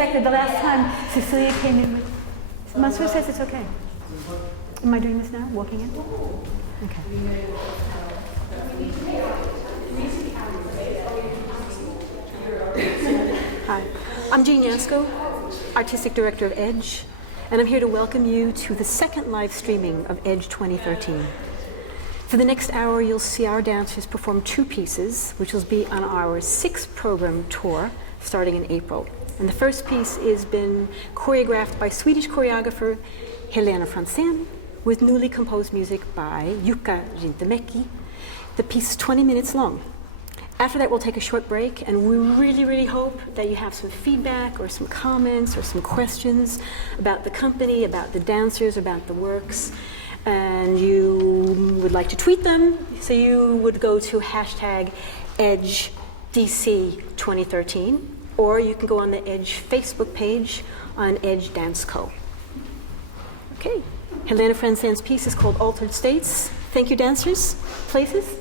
exactly. The last time Cecilia came in with... Mansoor says it's okay. Am I doing this now? Walking in? Okay. Hi, I'm Jean Yasko, Artistic Director of EDGE, and I'm here to welcome you to the second live streaming of EDGE 2013. For the next hour, you'll see our dancers perform 2 pieces, which will be on our 6th program tour starting in April. And the first piece has been choreographed by Swedish choreographer Helena Franzén with newly composed music by Jukka Rintemäki. The piece is 20 minutes long. After that, we'll take a short break, and we really hope that you have some feedback or some comments or some questions about the company, about the dancers, about the works, and you would like to tweet them, so you would go to hashtag EDGEDC2013, or you can go on the EDGE Facebook page on EDGE Dance Co. Okay, Helena Franzén's piece is called Altered States. Thank you, dancers. Places?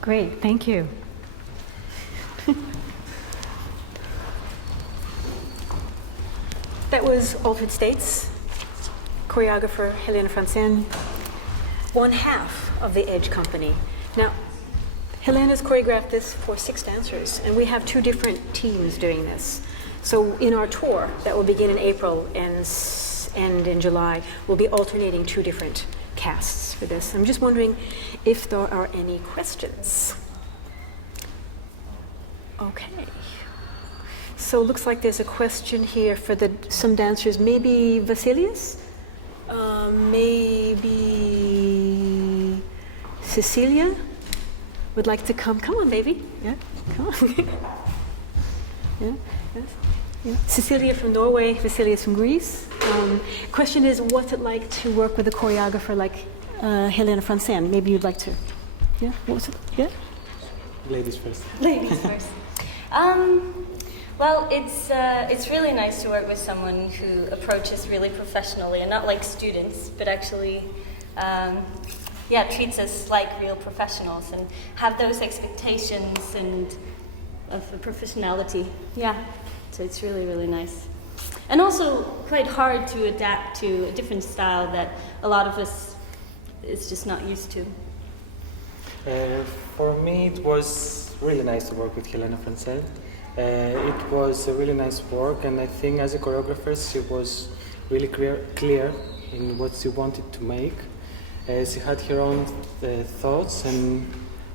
Great, thank you. That was Altered States, choreographer Helena Francen, one half of the Edge company. Now, Helena's choreographed this for 6 dancers, and we have 2 different teams doing this. So in our tour, that will begin in April and end in July, we'll be alternating 2 different casts for this. I'm just wondering if there are any questions. Okay. So it looks like there's a question here for some dancers. Maybe Vasilius? Maybe Cecilia would like to come. Come on, baby. Yeah, come on. Yeah, yes. Yeah. Cecilia from Norway, Vasilius from Greece. Question is, what's it like to work with a choreographer like Helena Francen? Maybe you'd like to. Yeah, what was it? Yeah? Ladies first. Ladies first. Well, it's really nice to work with someone who approaches really professionally and not like students, but actually, treats us like real professionals and have those expectations and of professionality. Yeah, so it's really, really nice. And also quite hard to adapt to a different style that a lot of us is just not used to. For me, it was really nice to work with Helena Francen. It was a really nice work, and I think as a choreographer, she was really clear in what she wanted to make. She had her own thoughts,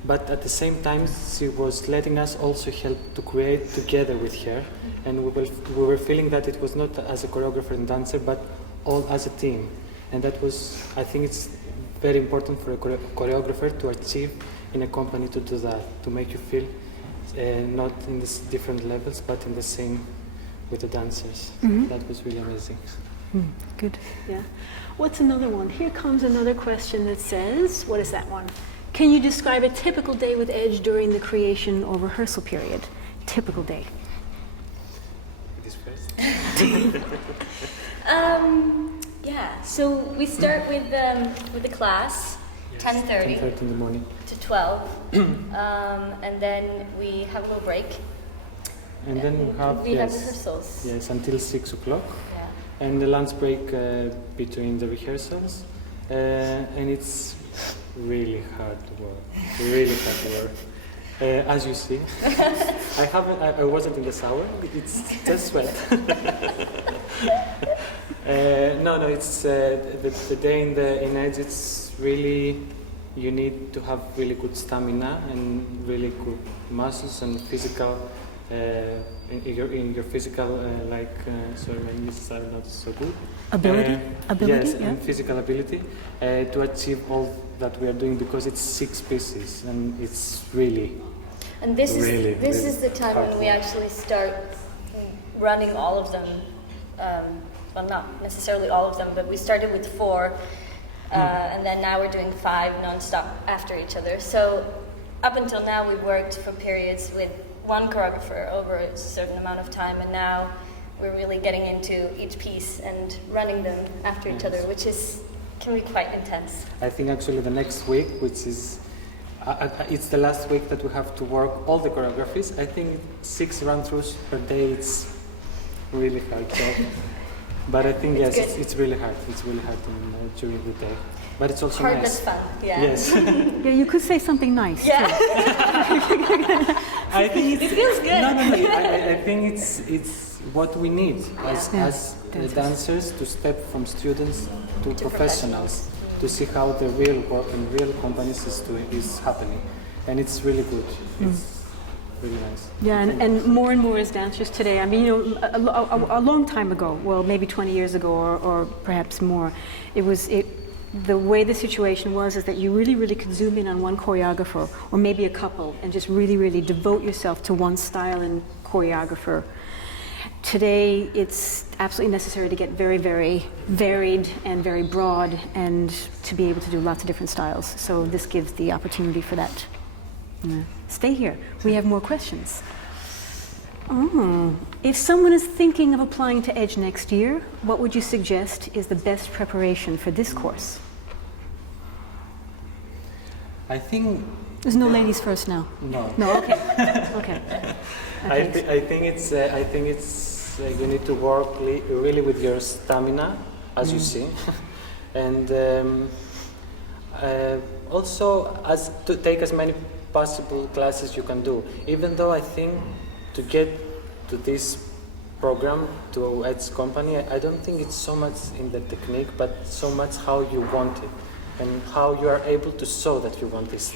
but at the same time, she was letting us also help to create together with her. And we were feeling that it was not as a choreographer and dancer, but all as a team. And that was, I think it's very important for a choreographer to achieve in a company to do that, to make you feel not in the different levels, but in the same with the dancers. Mm-hmm. That was really amazing. Good, yeah. What's another one? Here comes another question that says, what is that one? Can you describe a typical day with Edge during the creation or rehearsal period? Typical day. Ladies first. Yeah, so we start with the class, yes, 10:30 in the morning to 12, and then we have a little break. And then we have rehearsals. Yes, until 6 o'clock. Yeah. And the lunch break between the rehearsals. And it's really hard to work. Really hard to work. As you see, I wasn't in the shower. It's just sweat. No, it's the day in Edge. It's really, you need to have really good stamina and really good muscles and physical. In your physical, sorry, my English are not so good. Ability, yes, yeah. and physical ability to achieve all that we are doing, because it's 6 pieces and it's really. And this really, is the time when we actually start running all of them. Well, not necessarily all of them, but we started with 4, and then now we're doing 5 non-stop after each other. So up until now, we worked for periods with one choreographer over a certain amount of time, and now we're really getting into each piece and running them after each other, which can be quite intense. I think actually the next week, which is it's the last week that we have to work all the choreographies. I think 6 run-throughs per day. It's really hard job. But I think it's really hard. It's really hard during the day. But it's also hard nice. but fun. Yeah. Yes. Yeah, you could say something nice. Yeah. I think it feels good. No. I think it's what we need as dancers to step from students to professionals, to see how the real work in real companies is happening, and it's really good. It's really nice. Yeah, and more as dancers today. I mean, a long time ago, well, maybe 20 years ago or perhaps more, the way the situation was is that you really could zoom in on one choreographer or maybe a couple and just really devote yourself to one style and choreographer. Today, it's absolutely necessary to get very varied and very broad and to be able to do lots of different styles. So this gives the opportunity for that. Yeah. Stay here. We have more questions. If someone is thinking of applying to Edge next year, what would you suggest is the best preparation for this course? I think There's no ladies first now. no. No, okay. Okay. I think you need to work really with your stamina, as you see, and also to take as many possible classes you can do. Even though I think to get to this program, to Ed's company, I don't think it's so much in the technique, but so much how you want it and how you are able to show that you want this,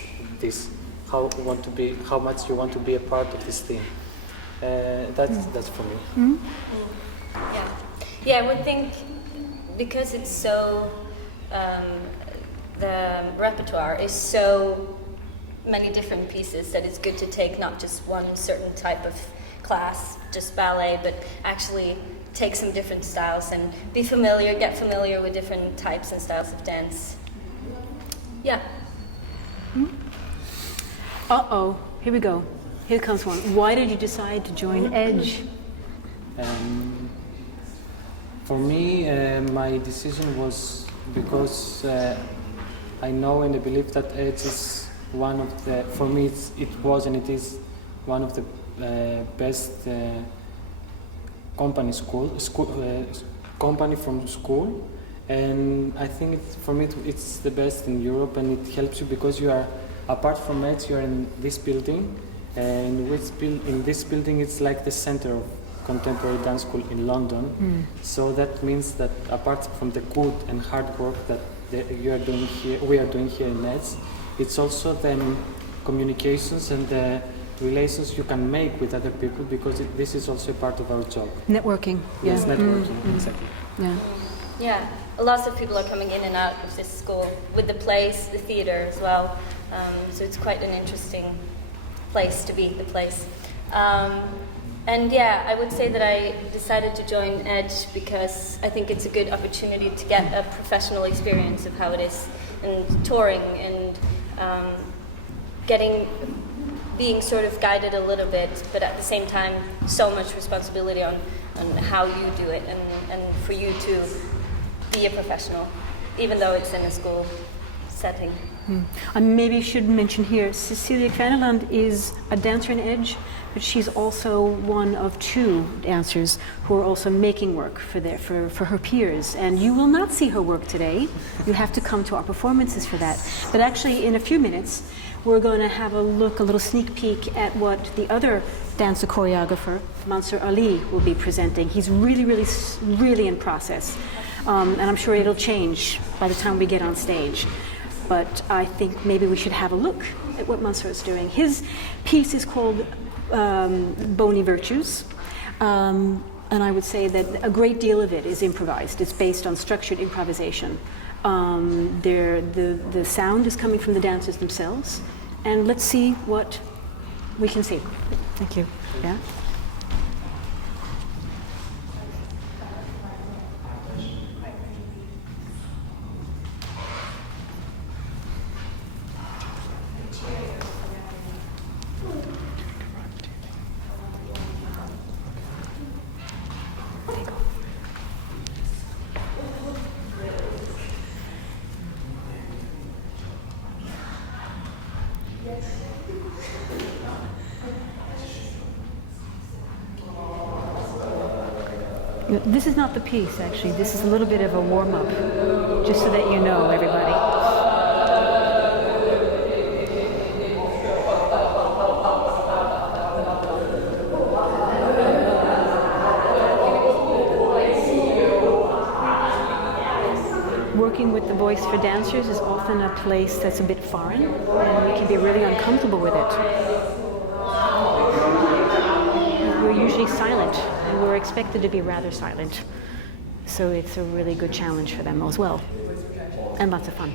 how much you want to be a part of this team. That's for me. Yeah, I would think because it's so, the repertoire is so many different pieces that it's good to take not just one certain type of class, just ballet, but actually take some different styles and get familiar with different types and styles of dance. Yeah. Uh-oh, here we go. Here comes one. Why did you decide to join Edge? For me, my decision was because I know and I believe that Edge is one of the, for me it was and it is one of the best company from school, and I think for me it's the best in Europe, and it helps you because you are, apart from Edge, you are in this building, and in this building it's like the center of contemporary dance school in London. So that means that apart from the good and hard work that we are doing here in Edge, it's also the communications and the relations you can make with other people, because this is also a part of our job. Networking. Yes, Yeah. networking, exactly. Yeah. Yeah, lots of people are coming in and out of this school with the plays, the theater as well. So it's quite an interesting place to be, the place. And yeah, I would say that I decided to join Edge because I think it's a good opportunity to get a professional experience of how it is, and touring and being sort of guided a little bit, but at the same time, so much responsibility on how you do it, and for you to be a professional, even though it's in a school setting. I maybe should mention here, Cecilia Kraneland is a dancer in Edge, but she's also one of 2 dancers who are also making work for her peers. And you will not see her work today. You have to come to our performances for that. But actually, in a few minutes, we're going to have a little sneak peek at what the other dancer choreographer, Mansour Ali, will be presenting. He's really in process. And I'm sure it'll change by the time we get on stage. But I think maybe we should have a look at what Mansour is doing. His piece is called Bony Virtues. And I would say that a great deal of it is improvised. It's based on structured improvisation. The sound is coming from the dancers themselves. And let's see what we can see. Thank you. Yeah. This is not the piece, actually. This is a little bit of a warm-up, just so that you know, everybody. Working with the Voice for Dancers is often a place that's a bit foreign, and we can be really uncomfortable with it. We're usually silent, and we're expected to be rather silent. So it's a really good challenge for them as well, and lots of fun.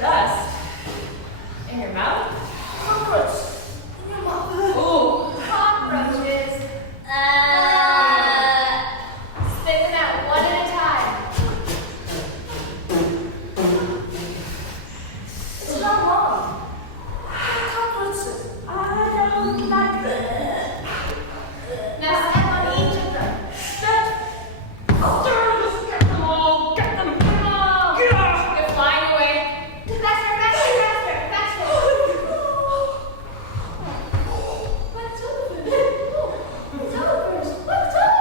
Dust? In your mouth? Cockroach. In your mouth. Ooh. Cockroaches. Spit them out one at a time. It's not wrong. Cockroaches. I don't like them. Now step on each of them. Step. Get them all. Get them. Get them all. You're flying away. Faster, faster, faster, faster. What's over? What's over?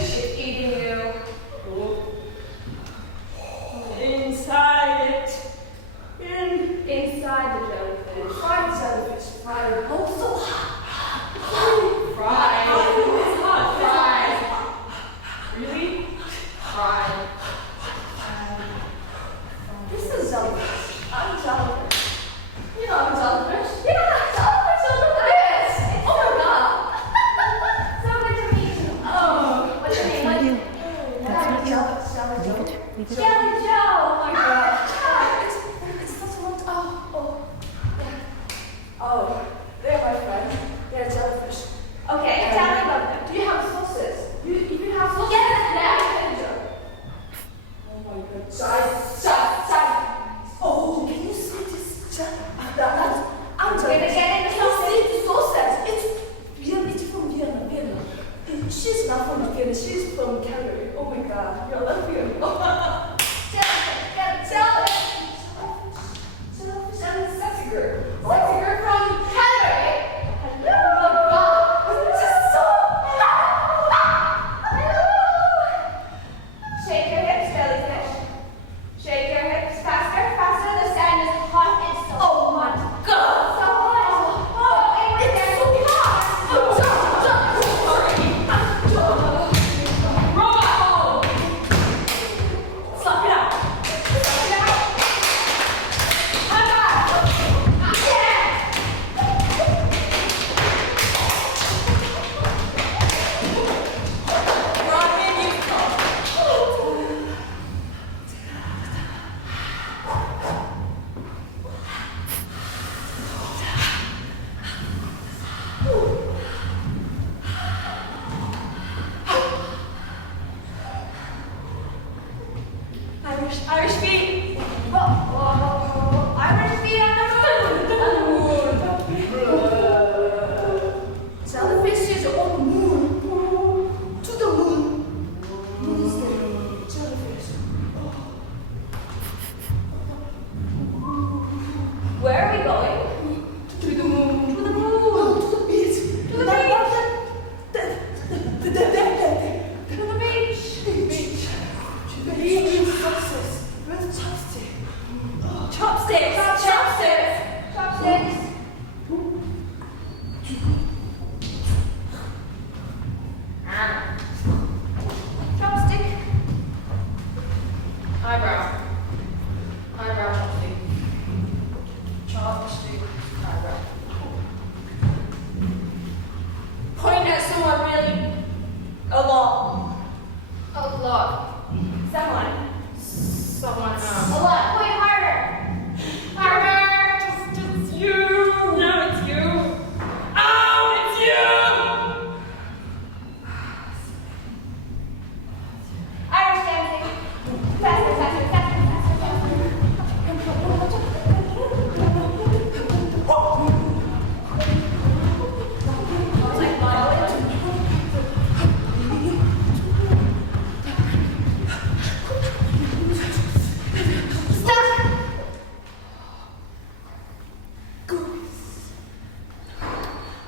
She's eating you. Inside it. Inside the jellyfish. Fried jellyfish. Fried. Oh, so hot. Fried. It's hot. Fried. Really? Fried. This is jellyfish. I'm jellyfish. You know I'm jellyfish. Yeah, jellyfish. Look at this. Oh my god. So good to meet you. Oh. What's your name? Not you. Jelly Joe. Leave it. Jelly Joe. Oh my god. It's such a long. Oh. Yeah. Oh. They're my friends. They're jellyfish. Okay, tell me about them. Do you have sauces? You have sauces? Yes, Oh my god. Side. Oh, can you see this? I'm We're gonna get into sauces. See the sauces? It's Vienna. It's from Vienna. She's not from Vienna. She's from Calgary. Oh my god. You're Latvian. Jellyfish. Sexy girl. Sexy girl from Calgary. Hello. Oh my god. This is so Shake your hips, jellyfish. Shake your hips faster, faster. The sand is hot and so Oh my god. so hot. Oh, it was there. Slap it out. Irish feet. Whoa. Irish feet on the moon. Jellyfish is on the moon. To the moon. Moon is there. Jellyfish. Where are we going? To the moon. To the moon. To the beach. To the beach. Beach sauces with chopstick. Chopsticks. Chopstick. Eyebrow. Chopstick. Eyebrow. Point at someone really a lot. Someone. A lot. Point harder. Just you. No, it's you. Oh, it's you. Irish dancing. Faster.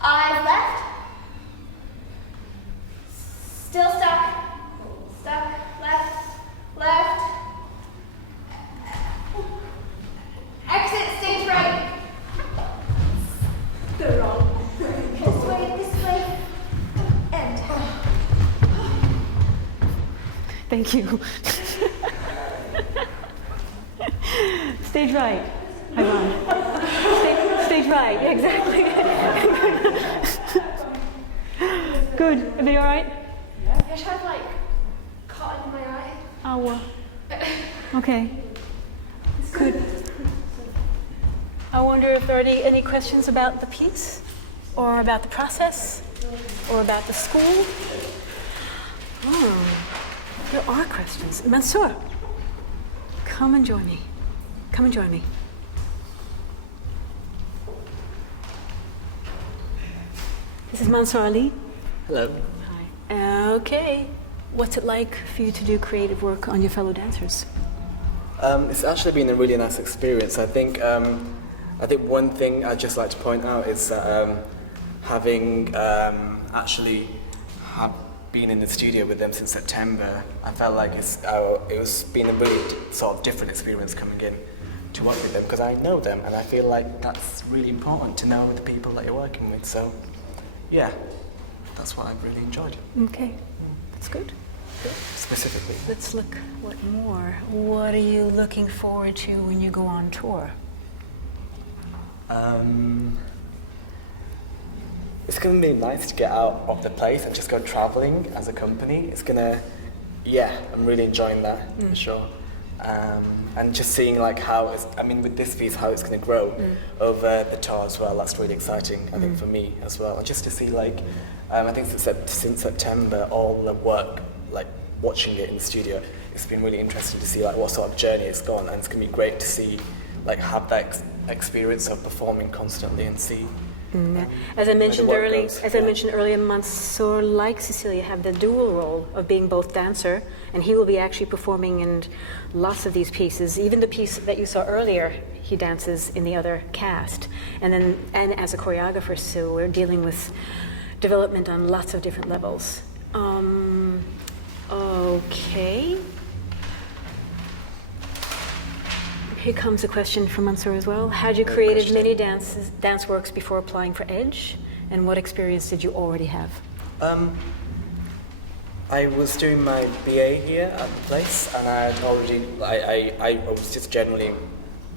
Eyes left. Still stuck. Left. Exit stage right. They're wrong. This way. End. Thank you. Stage right. I won. Stage right. Yeah, exactly. Good. Are they all right? I tried like caught in my eye. Oh, How? Okay. Good. I wonder if there are any questions about the piece, or about the process, or about the school. Oh, there are questions. Mansour, come and join me. Come and join me. This is Mansour Ali. Hello. Hi. Okay. What's it like for you to do creative work on your fellow dancers? It's actually been a really nice experience. I think one thing I'd just like to point out is that having actually been in the studio with them since September, I felt like it was been a really sort of different experience coming in to work with them, because I know them and I feel like that's really important to know the people that you're working with. So yeah, that's what I've really enjoyed. Okay, that's good. Specifically. Let's look what more. What are you looking forward to when you go on tour? It's going to be nice to get out of the place and just go traveling as a company. It's going to, yeah, I'm really enjoying that for sure. And just seeing like how with this piece, how it's going to grow over the tour as well. That's really exciting, I think, for me as well. And just to see like, I think since September, all the work, like watching it in the studio, it's been really interesting to see like what sort of journey it's gone. And it's going to be great to see, like have that experience of performing constantly and see. As I mentioned I mentioned earlier, Mansour, like Cecilia, have the dual role of being both dancer, and he will be actually performing in lots of these pieces. Even the piece that you saw earlier, he dances in the other cast, and as a choreographer, so we're dealing with development on lots of different levels. Okay. Here comes a question from Mansour as well. Had you created many dance works before applying for Edge? And what experience did you already have? I was doing my BA here at the place, and I was just generally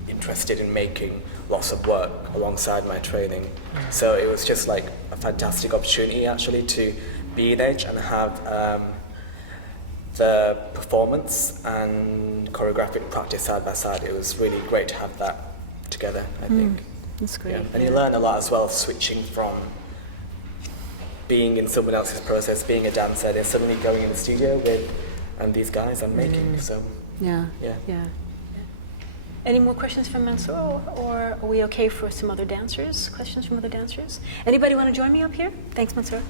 interested in making lots of work alongside my training. So it was just like a fantastic opportunity actually to be in Edge and have the performance and choreographic practice side by side. It was really great to have that together, I think. That's great. Yeah. And you learn a lot as well, switching from being in someone else's process, being a dancer, then suddenly going in the studio with these guys I'm making. So Yeah. yeah. Any more questions from Mansour, or are we okay for some other dancers? Questions from other dancers? Anybody want to join me up here? Thanks, Mansour.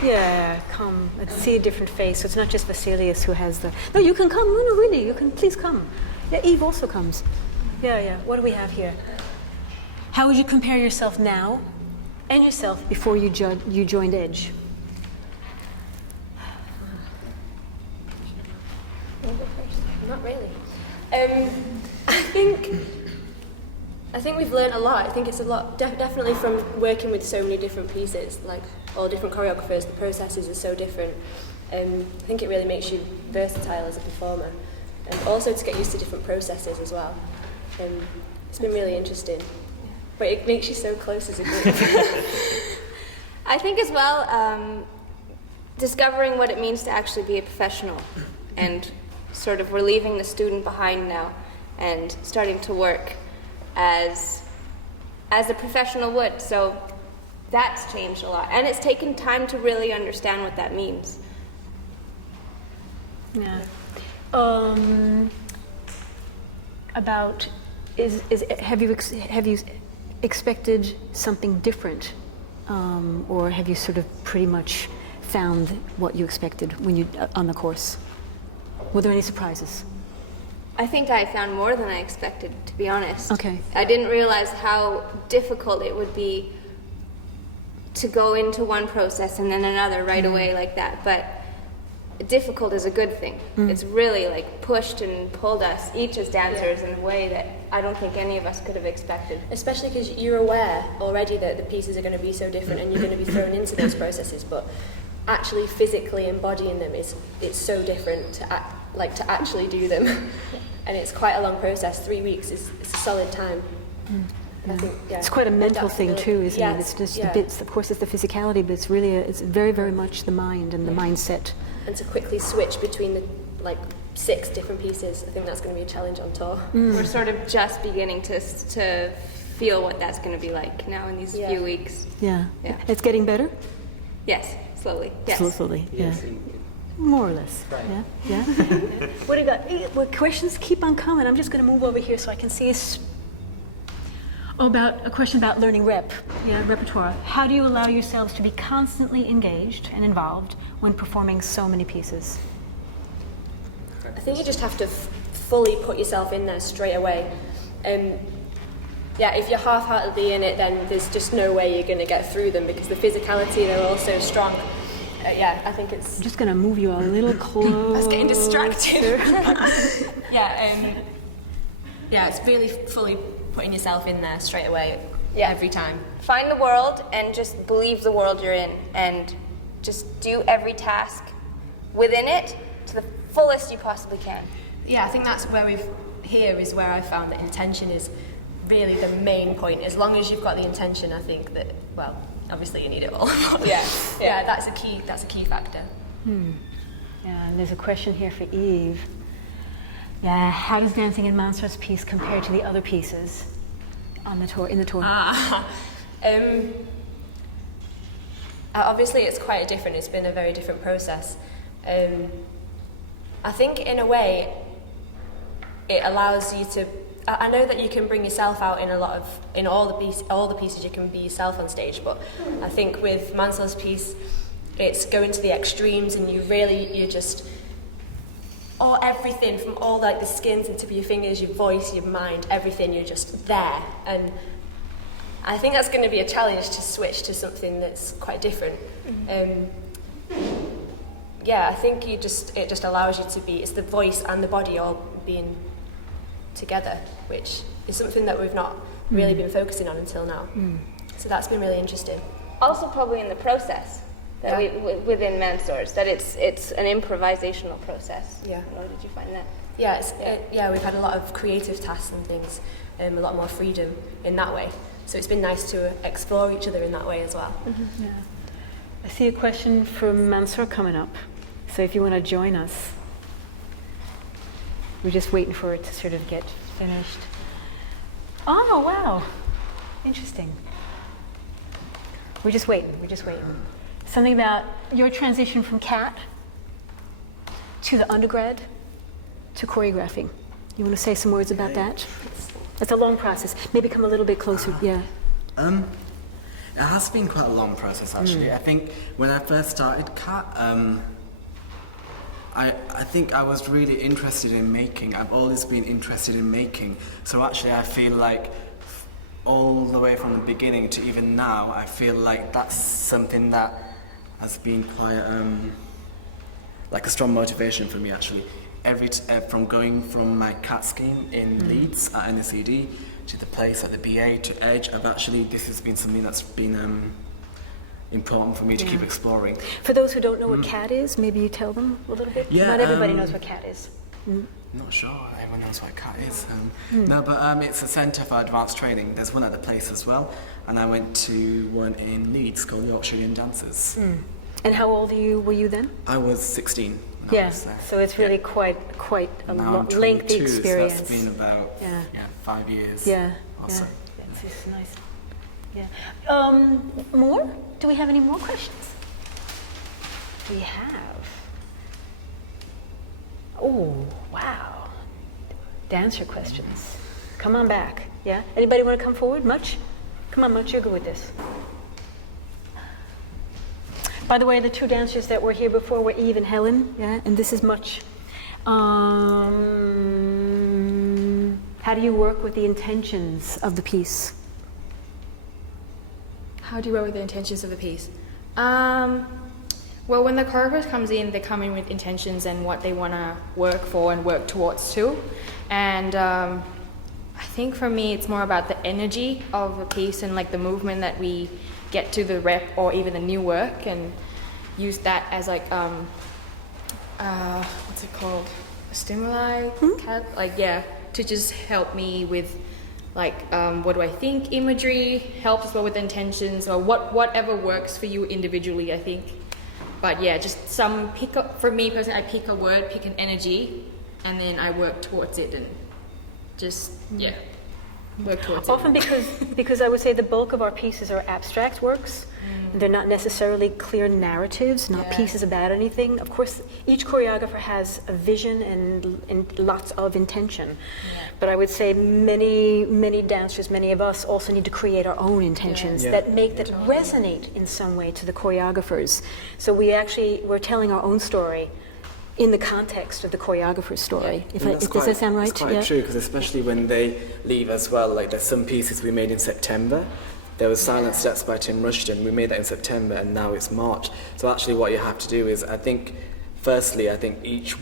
Yeah, come. Let's see a different face. So it's not just Vasilius who has the... No, you can come. No, really. You can please come. Yeah, Eve also comes. Yeah. What do we have here? How would you compare yourself now and yourself before you joined Edge? Not really. I think we've learned a lot. I think it's a lot, definitely from working with so many different pieces, like all different choreographers. The processes are so different. I think it really makes you versatile as a performer, and also to get used to different processes as well. It's been really interesting, but it makes you so close as a group. I think as well, discovering what it means to actually be a professional, and sort of we're leaving the student behind now and starting to work as a professional would. So that's changed a lot, and it's taken time to really understand what that means. Yeah. Have you expected something different, or have you sort of pretty much found what you expected when you on the course? Were there any surprises? I think I found more than I expected, to be honest. Okay. I didn't realize how difficult it would be to go into one process and then another right away like that. But difficult is a good thing. It's really like pushed and pulled us, each as dancers, in a way that I don't think any of us could have expected. Especially because you're aware already that the pieces are going to be so different and you're going to be thrown into those processes, but actually physically embodying them it's so different to actually do them. And it's quite a long process. 3 weeks is a solid time. I think, yeah. It's quite a mental thing too, isn't Yeah, it? It's just yeah. the bits. Of course, it's the physicality, but it's really it's very, very much the mind and the mindset. And to quickly switch between the 6 different pieces, I think that's going to be a challenge on tour. We're sort of just beginning to feel what that's going to be like now in these few weeks. Yeah. Yeah. It's getting better. Yes, slowly. Yes. Slowly. Yes. Yeah. More or less. Right. Yeah. What do you got? Well, questions keep on coming. I'm just going to move over here so I can see. About a question about learning repertoire. How do you allow yourselves to be constantly engaged and involved when performing so many pieces? I think you just have to fully put yourself in there straight away. If you're half-heartedly in it, then there's just no way you're going to get through them because the physicality, they're all so strong. I think it's... I'm just going to move you a little closer. I was getting distracted. It's really fully putting yourself in there straight away every time. Find the world and just believe the world you're in and just do every task within it to the fullest you possibly can. Yeah, I think that's where is where I found that intention is really the main point. As long as you've got the intention, I think that, well, obviously you need it all. Yeah, that's a key factor. Yeah, and there's a question here for Eve. Yeah, how does dancing in Mansar's piece compare to the other pieces on the tour? In the tour? Obviously, it's quite different. It's been a very different process. I think, in a way, it allows you to. I know that you can bring yourself out in all the pieces. You can be yourself on stage, but I think with Mansell's piece, it's going to the extremes, and you just. Everything from all the skins and tip of your fingers, your voice, your mind, everything, you're just there. And I think that's going to be a challenge to switch to something that's quite different. I think it just allows you to be, it's the voice and the body all being together, which is something that we've not really been focusing on until now. So that's been really interesting. Also probably in the process. That within Mansour's, that it's an improvisational process. Yeah. Did you find that? Yeah, we've had a lot of creative tasks and things, a lot more freedom in that way. So it's been nice to explore each other in that way as well. Yeah. I see a question from Mansour coming up. So if you want to join us, we're just waiting for it to sort of get finished. Oh, wow. Interesting. We're just waiting. Something about your transition from cat to the undergrad to choreographing. You want to say some words about that? It's a long process. Maybe come a little bit closer. Yeah. It has been quite a long process, actually. I think when I first started cat, I think I was really interested in making. I've always been interested in making. So actually, I feel like all the way from the beginning to even now, I feel like that's something that has been quite like a strong motivation for me, actually. From going from my cat scheme in Leeds at NSED to the place at the BA to Edge, this has been something that's been important for me to keep exploring. For those who don't know what CAT is, maybe you tell them a little bit? Yeah, Not everybody knows what CAT is. Not sure everyone knows what CAT is. No, but it's a centre for advanced training. There's one at the place as well, and I went to one in Leeds called the Choreographer and Dancers. And how old were you then? I was 16. So it's really quite a lengthy experience. So that's been about 5 years. Also. It's nice. Yeah. More? Do we have any more questions? We have. Oh, wow. Dancer questions. Come on back. Yeah? Anybody want to come forward? Much? Come on, Much, you're good with this. By the way, the two dancers that were here before were Eve and Helen, and this is Much. How do you work with the intentions of the piece? How do you work with the intentions of the piece? Well, when the choreographer comes in, they come in with intentions and what they want to work for and work towards too. And I think for me, it's more about the energy of the piece and like the movement that we get to the rep or even the new work, and use that as like what's it called? A stimuli? To just help me with what do I think? Imagery helps as well with intentions, or whatever works for you individually, I think. But yeah, just for me personally, I pick a word, pick an energy, and then I work towards it and just, work towards Often it. because I would say the bulk of our pieces are abstract works. They're not necessarily clear narratives, not pieces about anything. Of course, each choreographer has a vision and lots of intention. But I would say many dancers, many of us also need to create our own intentions that resonate in some way to the choreographers. So we're telling our own story in the context of the choreographer's story. Does that sound right? It's quite true, because especially when they leave as well, like there's some pieces we made in September. There was Silent Steps by Tim Rushton. We made that in September, and now it's March. So actually what you have to do is, I think each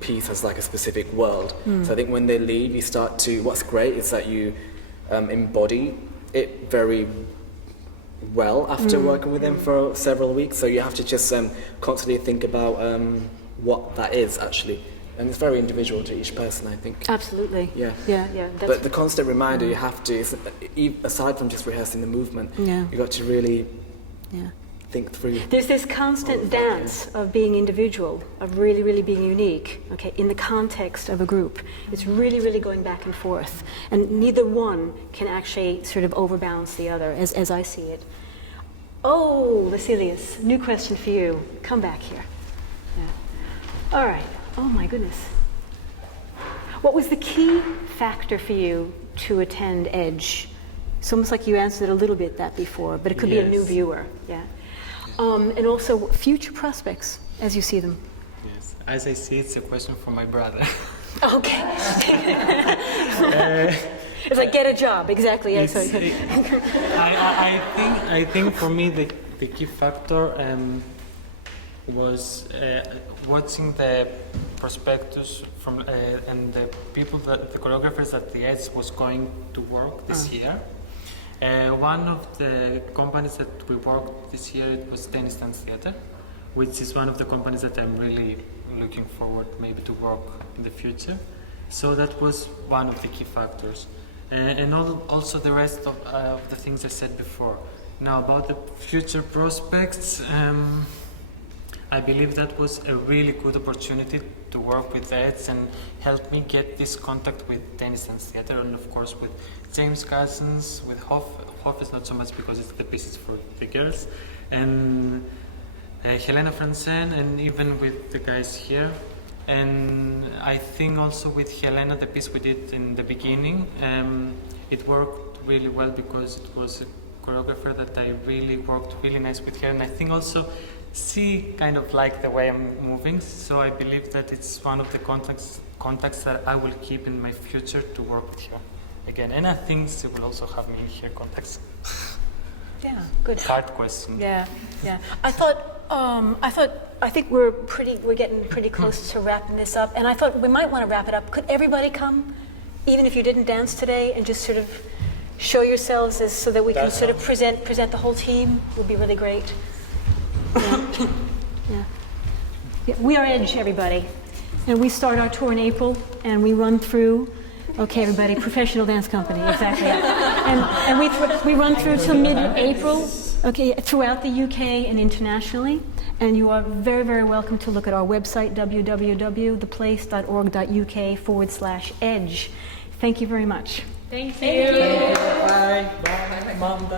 piece has like a specific world. So I think when they leave, you start to, what's great is that you embody it very well after working with them for several weeks. So you have to just constantly think about what that is actually. And it's very individual to each person, I think. Absolutely. Yeah. But the constant reminder you have to, aside from just rehearsing the movement, you got to really think through. There's this constant dance of being individual, of really, really being unique, okay, in the context of a group. It's really, really going back and forth. And neither one can actually sort of overbalance the other, as I see it. Oh, Vasilius, new question for you. Come back here. Yeah. All right. Oh my goodness. What was the key factor for you to attend Edge? It's almost like you answered a little bit that before, but it could be a new viewer. Yeah. And also future prospects as you see them. Yes. As I see, it's a question for my brother. Okay. It's like get a job, exactly. Yeah, sorry. I think for me the key factor was watching the prospectus from and the choreographers that the Edge was going to work this year. One of the companies that we worked this year, it was Tennis Dance Theatre, which is one of the companies that I'm really looking forward maybe to work in the future. So that was one of the key factors. And also the rest of the things I said before. Now about the future prospects, I believe that was a really good opportunity to work with Edge and help me get this contact with Tennis Dance Theatre, and of course with James Cousins, with Hoff. Hoff is not so much because it's the pieces for the girls, and Helena Francen, and even with the guys here. And I think also with Helena, the piece we did in the beginning, it worked really well because it was a choreographer that I really worked really nice with her, and I think also she kind of liked the way I'm moving, so I believe that it's one of the contacts that I will keep in my future to work with her again. And I think she will also have me in her contacts. Yeah, good. Hard question. Yeah. I think we're getting pretty close to wrapping this up, and I thought we might want to wrap it up. Could everybody come, even if you didn't dance today, and just sort of show yourselves so that we can sort of present the whole team? Would be really great. Yeah. We are Edge, everybody, and we start our tour in April, and we run through. Okay, everybody, professional dance company, exactly. And we run through till mid-April. Okay, throughout the UK and internationally. And you are very, very welcome to look at our website, www.theplace.org.uk/edge. Thank you very much. Thank you. Bye. Bye, Mom.